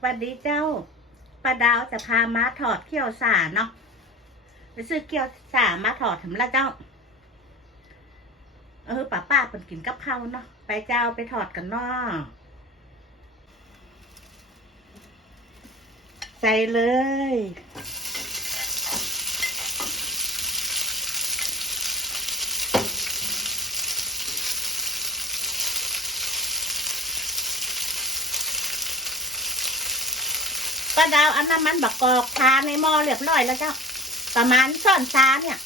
สวัสดีเจ้าป้าดาวจะพามาถอดเขี้ยวสาเนาะไปซื้อเขี้ยวสามาถอดถึงละเจ้า เออป้าป้าเป็นกินกับข้าวเนาะไปเจ้าไปถอดกันเนาะใส่เลย ป้าดาวอันน้ำมันบักกอกทาในหม้อเรียบร้อยแล้วเจ้า ประมาณซ่อนชาเนี่ย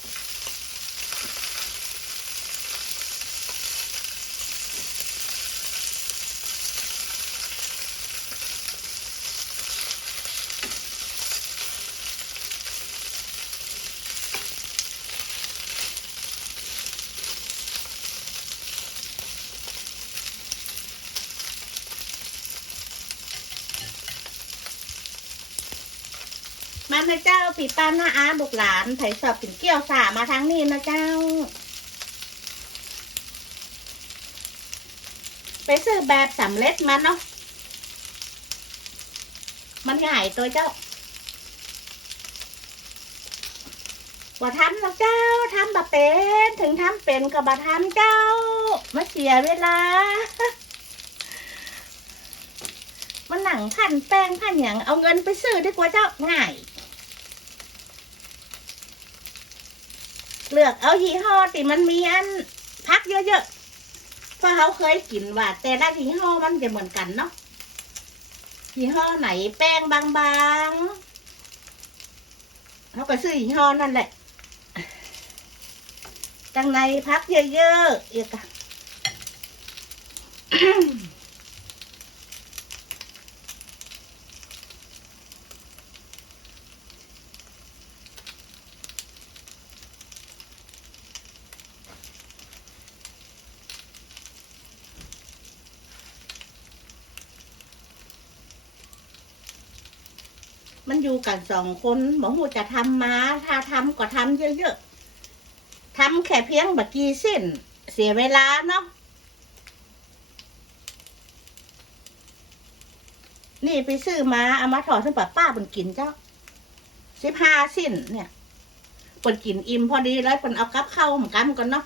มานะเจ้าปีป้าหน้าอาบุกหลานไผ่สอบกินเกี้ยวสามาทางนี้นะเจ้า ไปซื้อแบบสำเร็จมาเนาะมันง่ายตัวเจ้าว่าทำนะเจ้าทำแบะเป็น ถึงทำเป็นกับบะทำเจ้ามาเสียเวลา มันหนังพันแป้งพันอย่างเอาเงินไปซื้อดีกว่าเจ้าง่าย เลือกเอายี่ห้อที่มันมีอันพักเยอะๆเพราะเขาเคยกินว่าแต่ละยี่ห้อมันจะเหมือนกันเนาะยี่ห้อไหนแป้งบางๆเขาก็ซื้อยี่ห้อนั่นแหละจังในพักเยอะๆอีกอะ มันอยู่กันสองคนหมอหูจะทำมา ถ้าทำก็ทำเยอะๆทำแค่เพียงบักกี่สิ้น เสียเวลาเนาะนี่ไปซื้อมาเอามาถอดซึ่งป้าป้าเป็นกินเจ้าสิบห้าสิ้นเนี่ยเปินกินอิ่มพอดีแล้วเปินเอากับเข้าเหมือนกันกันเนาะ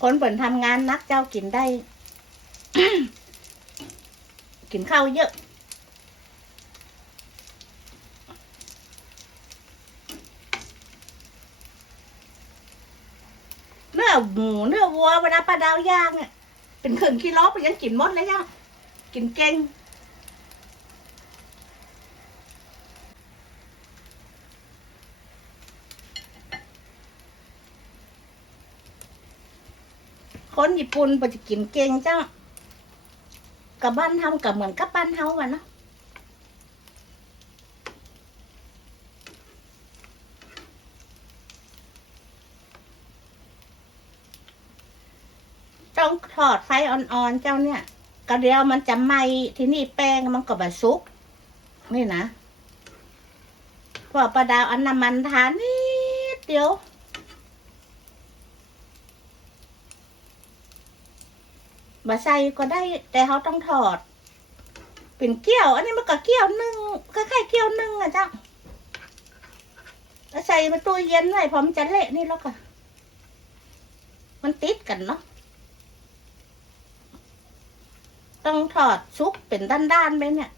คนเปิ่นทำงานนักเจ้ากินได้ กินข้าวเยอะเนื้อหมูเนื้อวัวเวลาปลาดาวย่างเนี่ยเป็นครึ่งขี้ลไปยังกินมดเลยย่างกินเก่ง คนญี่ปุ่นปจะกินเก่งจ้ากับบ้านเฮากับเหมือนกับบ้านเฮาอะเนาะต้องทอดไฟอ่อนๆเจ้าเนี่ยกระเดียวมันจะไหมที่นี่แป้งมันก็แบบซุก นี่นะพอประดาวอันน้ำมันทานนิดเดียว บะใส่ก็ได้ แต่เขาต้องถอด เป็นเกี้ยว อันนี้มันก็เกี้ยวนึ่งคล้ายๆเกี้ยวนึ่งอะจ้ะแล้วใส่มาตู้เย็นไว้พร้อมนจะเละนี่แล้วก็มันติดกันเนาะต้องถอดซุกเป็นด้านๆไปเนี่ย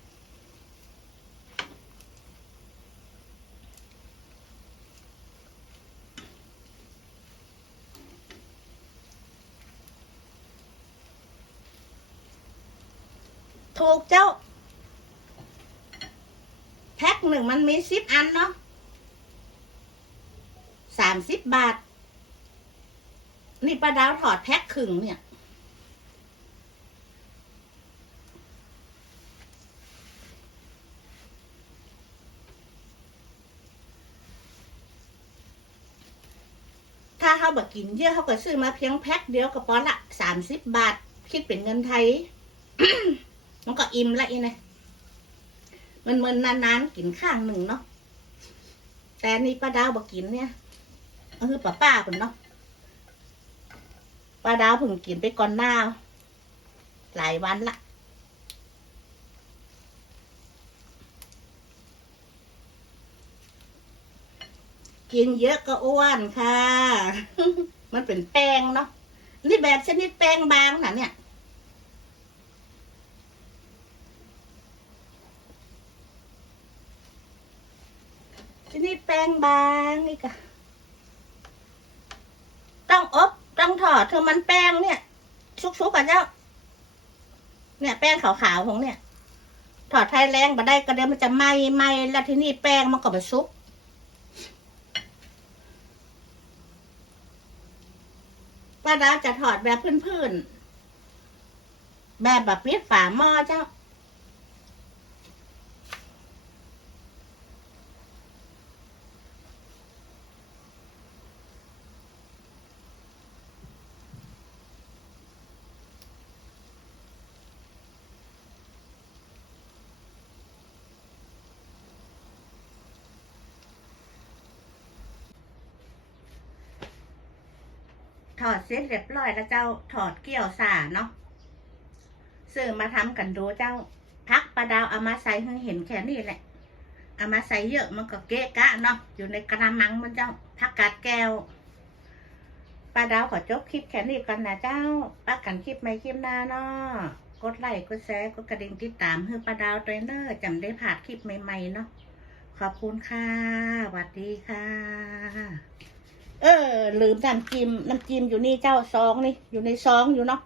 ถูกเจ้า แพ็คหนึ่งมันมีสิบอันเนาะสามสิบบาท นี่ป้าดาวถอดแพ็คครึ่งเนี่ยถ้าเขาบอกกินเยอะเขาก็ซื้อมาเพียงแพ็คเดียวก็พอละสามสิบบาท คิดเป็นเงินไทย มันก็อิ่มละอีนะมันเหมือนนานๆกินข้างหนึ่งเนาะแต่นี่ป้าดาวบอกกินเนี่ยก็คือป้าป้าผมเนาะป้าดาวเพิ่งกินไปก่อนหน้า หลายวันละกินเยอะก็อ้วนค่ะ มันเป็นแป้งเนาะ นี่แบบชนิดแป้งบางนะเนี่ย ชนิด แป้งบางนี่ค่ะต้องอบต้องถอดเธอมันแป้งเนี่ย ชุกๆกับเจ้า เนี่ย แป้งขาวๆของเนี่ย ถอดไทยแรงมาได้ก็เดี๋ยวมันจะไหม้ไหม้แล้วที่นี่แป้งมันก็ไปซุกป้าดาวจะถอดแบบพื้นๆแบบแบบปิดฝาหม้อเจ้า ถอดเสร็จเรียบร้อยแล้วเจ้าถอดเกี่ยวสาเนาะซื้อมาทำกันดูเจ้าพักปลาดาวเอามาใส่ให้เห็นแค่นี้แหละ เอามาใส่เยอะมันก็เกะกะเนาะอยู่ในกระมังมันเจ้าพักกาดแก้วปลาดาวขอจบคลิปแค่นี้ก่อนนะเจ้าปักกันคลิปไม่คลิปหน้าเนาะกดไลค์กดแชร์กดกระดิ่งติดตามเพื่อปลาดาวตัวเนอร์จำได้ผ่านคลิปใหม่ๆเนาะขอบคุณค่ะสวัสดีค่ะ เออ ลืมน้ำจิ้มน้ำจิ้มอยู่นี่เจ้าซองนี่ อยู่ในซองอยู่เนาะ